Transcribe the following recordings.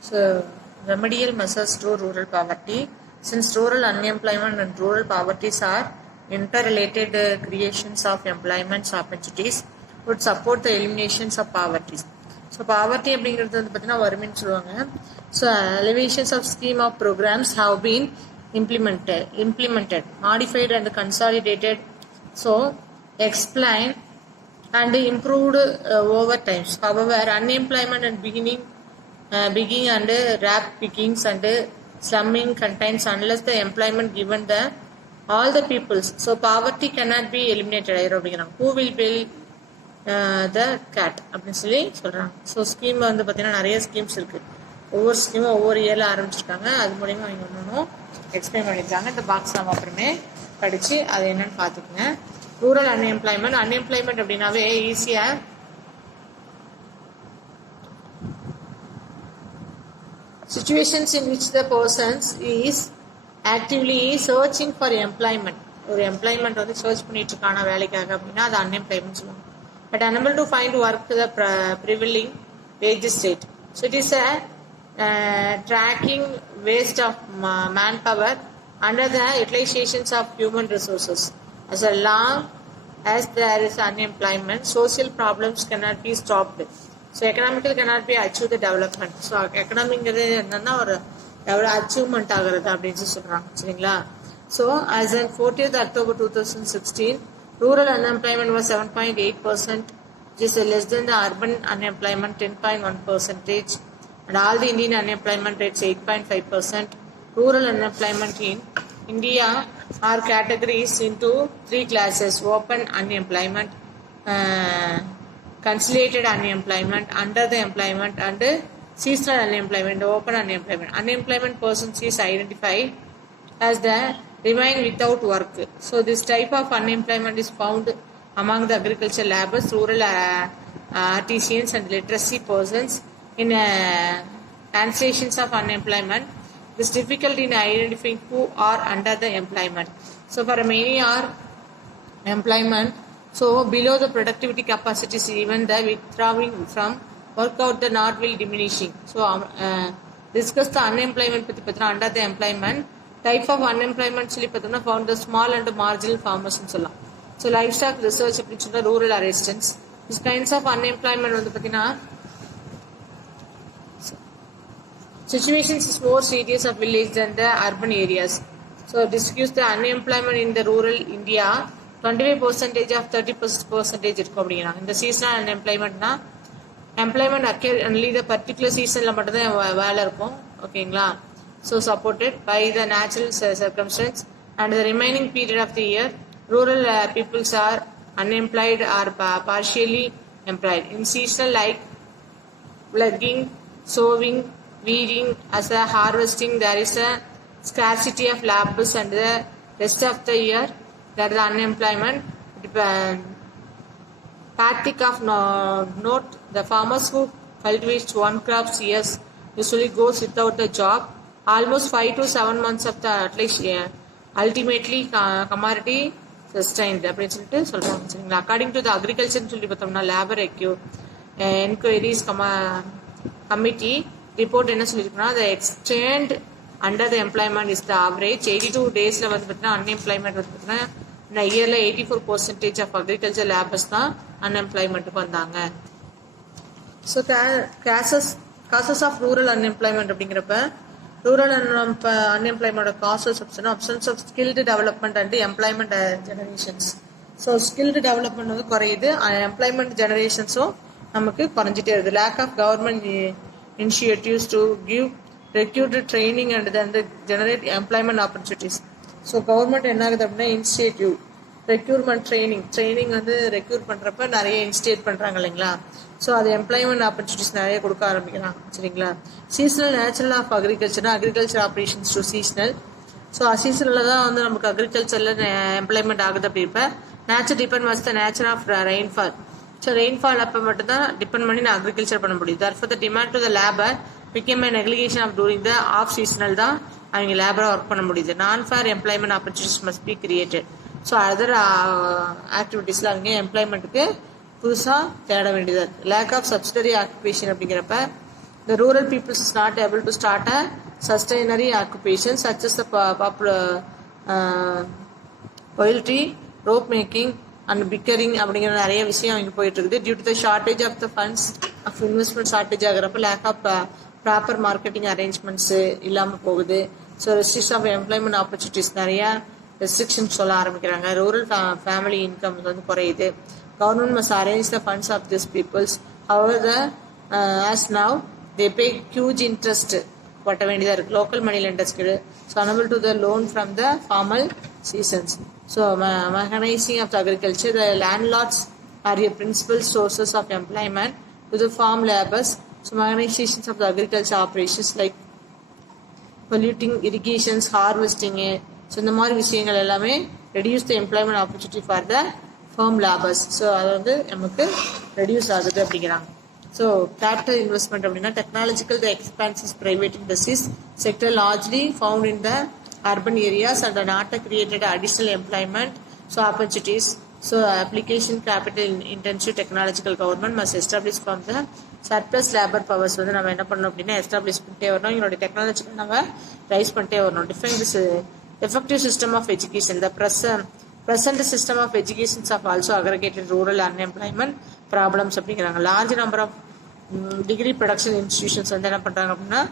So, remedial measures to rural poverty. Since rural unemployment and rural poverty are interrelated creations of employment opportunities, would support the eliminations of poverty. So, poverty அப்படிங்கிறது வந்து பார்த்தீங்கன்னா வறுமைன்னு சொல்லுவாங்க. So, elevations of scheme of programs have been implemented, modified and consolidated. So, explain and improved over times. However, unemployment and beginning and rap pickings and slumming contains unless the employment given the all the peoples. So poverty cannot be eliminated. Who will build the cat அப்படின்னு சொல்லி சொல்றாங்க. So scheme வந்து பார்த்தீங்கன்னா நிறைய ஸ்கீம்ஸ் இருக்கு. ஒவ்வொரு ஸ்கீமும் ஒவ்வொரு இயரில் ஆரம்பிச்சிருக்காங்க. அது மூலியமா அவங்க ஒன்றும் எக்ஸ்பிளைன் பண்ணியிருக்காங்க. இந்த பாக்ஸ் நம்ம அப்புறமே படிச்சு அது என்னன்னு பார்த்துக்குங்க. ரூரல் அன்எம்ப்ளாய்மெண்ட் அப்படின்னாவே ஈஸியா situations in which the persons is actively searching for employment. ஒரு எம்ப்ளாய்மெண்ட் வந்து சர்ச் பண்ணிட்டு இருக்கான வேலைக்காக அப்படின்னா அது அன்எம்ப்ளாய்மெண்ட் சொல்லுவாங்க. But unable to find work to the prevailing wage state. So it is a tracking waste of manpower under the utilizations of human resources. As long as there is unemployment, social problems cannot be stopped. So economical cannot be achieve the development. So எக்கனாமிக்கிறது என்னன்னா ஒரு எவ்வளோ achievement ஆகிறது அப்படின்னு சொல்றாங்க சரிங்களா. So as on 40th October 2016, rural unemployment was 7.8%, which is less than the urban unemployment 10.1%, and all the Indian unemployment rates 8.5%. Rural unemployment in India are categorized into three classes: open unemployment, consolidated unemployment, under the employment, and seasonal unemployment, open unemployment. Unemployment persons is identified as the remain without work. So this type of unemployment is found among the agricultural laborers, rural artisans and literacy persons. In cancellations of unemployment, this difficulty in identifying who are under the employment. So for many are employment, so below the productivity capacities, even the withdrawing from work out the not will diminishing. So discuss the unemployment பத்தி பார்த்தா under the employment type of unemployment சொல்லி பார்த்தோம்னா found the small and marginal farmers னு சொல்லலாம். So livestock research அப்படி சொன்னா rural assistance. This kinds of unemployment வந்து பார்த்தீங்கன்னா situations is more serious of village than the urban areas. So discuss the unemployment in the rural India 25% of 30% இருக்கும் அப்படின்னா. இந்த seasonal அன்எம்ப்ளாய்மெண்ட்னா employment occur only the particular சீசனில் மட்டும்தான் வேலை இருக்கும் ஓகேங்களா. So supported by the natural circumstances and the remaining period of the year rural peoples are unemployed or partially employed. In seasonal like plugging, sowing, weeding, as a harvesting, there is a scarcity of laborers, and the rest of the year that the unemployment. Tactic of note: the farmers who cultivate one crop years usually goes without a job almost 5 to 7 months of the at least ultimately commodity sustained அப்படின்னு சொல்லிட்டு சொல்றாங்க சரிங்களா. According to the அக்ரிகல்ச்சர்னு சொல்லி பார்த்தோம்னா labour enquiries committee report என்ன சொல்லியிருக்குன்னா the extent under the employment is the average 82 daysல வந்து பார்த்தீங்கன்னா அன்எம்ப்ளாய்மெண்ட் வந்து பார்த்தீங்கன்னா இயர்ல 84% ஆஃப் அக்ரிகல்ச்சர் லேபர்ஸ் தான் அன்எம்ப்ளாய்மெண்ட்டுக்கு வந்தாங்க. So causes of rural unemployment அப்படிங்கிறப்ப rural unemployment causes options of skilled development and employment generations. So skilled development வந்து குறையுது, எம்ப்ளாய்மெண்ட் ஜெனரேஷன்ஸும் நமக்கு குறைஞ்சிட்டே இருக்குது. Lack of government initiatives to give required training and வந்து generate employment opportunities. So government என்ன ஆகுது அப்படின்னா இன்ஸ்டியூட்டிவ் ரெக்யூர்மெண்ட் ட்ரைனிங் வந்து ரெக்யூர் பண்ணுறப்ப நிறைய இன்ஸ்டியூட் பண்ணுறாங்க இல்லைங்களா. ஸோ அது எம்ப்ளாய்மெண்ட் ஆப்பர்ச்சுனிட்டிஸ் நிறைய கொடுக்க ஆரம்பிக்கிறாங்க சரிங்களா. Seasonal natural of agriculture operations to seasonal. So அசீசனில் தான் வந்து நமக்கு அக்ரிகல்ச்சரில் எம்ப்ளாய்மெண்ட் ஆகுது. அப்படி இப்போ nature depend was the nature of rainfall. So rainfall அப்போ மட்டும் தான் டிபெண்ட் பண்ணி நான் அக்ரிகல்ச்சர் பண்ண முடியும். Therefore the demand to the labour became a negligation of during the off seasonal தான் அவங்க லேபராக ஒர்க் பண்ண முடியுது. நான் fair employment opportunities must be created. So other ஆக்டிவிட்டீஸில் அவங்க எம்ப்ளாய்மெண்ட்டுக்கு புதுசாக தேட வேண்டியதாக இருக்குது. லேக் ஆஃப் சப்சிடரி ஆக்குபேஷன் அப்படிங்கிறப்ப The rural peoples is not able to start a sustainable occupation such as the popular poultry, rope making and bickering அப்படிங்கிற நிறைய விஷயம் இங்கே போயிட்டு இருக்குது. Due to the shortage of the funds of investment shortage ஆகிறப்ப lack of proper marketing arrangements இல்லாமல் போகுது. So restriction of employment opportunities நிறையா ரெஸ்ட்ரிக்ஷன்ஸ் சொல்ல ஆரம்பிக்கிறாங்க. ரூரல் ஃபேமிலி இன்கம் வந்து குறையுது. Government must arrange the funds of these peoples. However, as now they pay huge interest கட்ட வேண்டியதாக இருக்குது லோக்கல் மணி லெண்டர்ஸ்க்கு. So unable to the loan from the formal seasons. So mechanizing of the agriculture, the landlords are your principal sources of employment to the farm laborers. So mechanizations of the agriculture operations like polluting, irrigations, harvesting. So இந்த மாதிரி விஷயங்கள் எல்லாமே reduce the employment opportunity for the farm labours. So அது வந்து நமக்கு reduce ஆகுது அப்படிங்கிறாங்க. So capital investment அப்படின்னா technological the expansions private industries sector largely found in the urban areas and not created additional employment so opportunities. So application capital intensive technological government must establish from the surplus labor powers வந்து நம்ம என்ன பண்ணணும் அப்படின்னா எஸ்டாப்ளிஷ் பண்ணிட்டே வரணும். எங்களுடைய டெக்னாலஜிக்கு நம்ம ரைஸ் பண்ணிட்டே வரணும். Define this effective system of education. The present system of education have also aggregated rural unemployment problems அப்படிங்கிறாங்க. Large number of degree production institutions வந்து என்ன பண்ணுறாங்க அப்படின்னா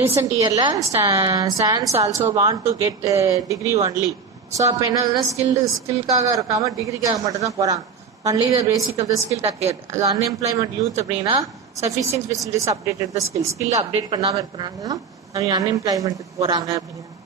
recent yearல students also want to get degree only. So அப்போ என்ன ஸ்கில்காக இருக்காம டிகிரிக்காக மட்டும் தான் போகிறாங்க. Only the basic of the skill dedicate. அது அன்எம்ப்ளாய்மெண்ட் யூத் அப்படின்னா sufficient facilities updated the skill update பண்ணாமல் இருக்கிறனால தான் அவங்க அன்எம்ப்ளாய்மெண்ட்டுக்கு போகிறாங்க அப்படிங்கிறாங்க.